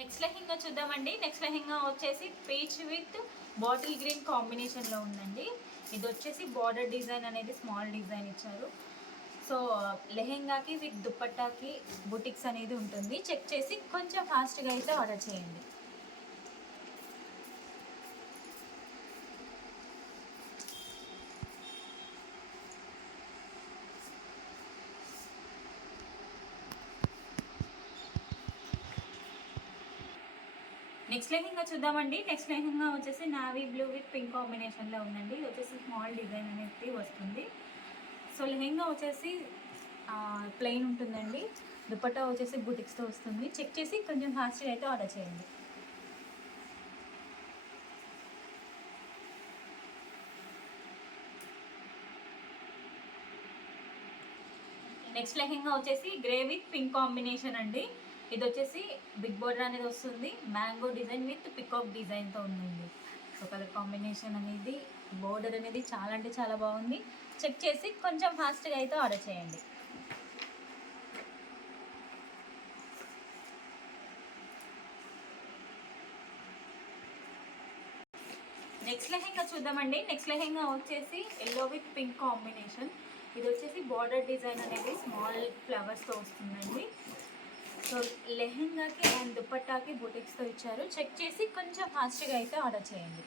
నెక్స్ట్ లెహెంగా చూద్దామండి. నెక్స్ట్ లెహెంగా వచ్చేసి peach with bottle green కాంబినేషన్లో ఉందండి. ఇది వచ్చేసి బార్డర్ డిజైన్ అనేది స్మాల్ డిజైన్ ఇచ్చారు. సో లెహెంగాకి విత్ దుపట్టాకి బుటిక్స్ అనేది ఉంటుంది. చెక్ చేసి కొంచెం ఫాస్ట్గా అయితే ఆర్డర్ చేయండి. నెక్స్ట్ లెహెంగా చూద్దామండి. నెక్స్ట్ లెహెంగా వచ్చేసి నావీ బ్లూ విత్ పింక్ కాంబినేషన్లో ఉందండి. ఇది వచ్చేసి స్మాల్ డిజైన్ అనేది వస్తుంది. సో లెహెంగా వచ్చేసి ప్లెయిన్ ఉంటుందండి. దుపట్టా వచ్చేసి బుటిక్స్తో వస్తుంది. చెక్ చేసి కొంచెం ఫాస్ట్గా అయితే ఆర్డర్ చేయండి. నెక్స్ట్ లెహెంగా వచ్చేసి గ్రే విత్ పింక్ కాంబినేషన్ అండి. ఇది వచ్చేసి బిగ్ బోర్డర్ అనేది వస్తుంది. మ్యాంగో డిజైన్ విత్ పికాక్ డిజైన్తో ఉందండి. సో కలర్ కాంబినేషన్ అనేది బోర్డర్ అనేది చాలా అంటే చాలా బాగుంది. చెక్ చేసి కొంచెం ఫాస్ట్గా అయితే ఆర్డర్ చేయండి. నెక్స్ట్ లెహెంగా చూద్దామండి. నెక్స్ట్ లెహెంగా వచ్చేసి ఎల్లో విత్ పింక్ కాంబినేషన్. ఇది వచ్చేసి బార్డర్ డిజైన్ అనేది స్మాల్ ఫ్లవర్స్తో వస్తుందండి. సో లెహెంగాకి అండ్ దుపట్టాకి బుటిక్స్తో ఇచ్చారు. చెక్ చేసి కొంచెం ఫాస్ట్గా అయితే ఆర్డర్ చేయండి.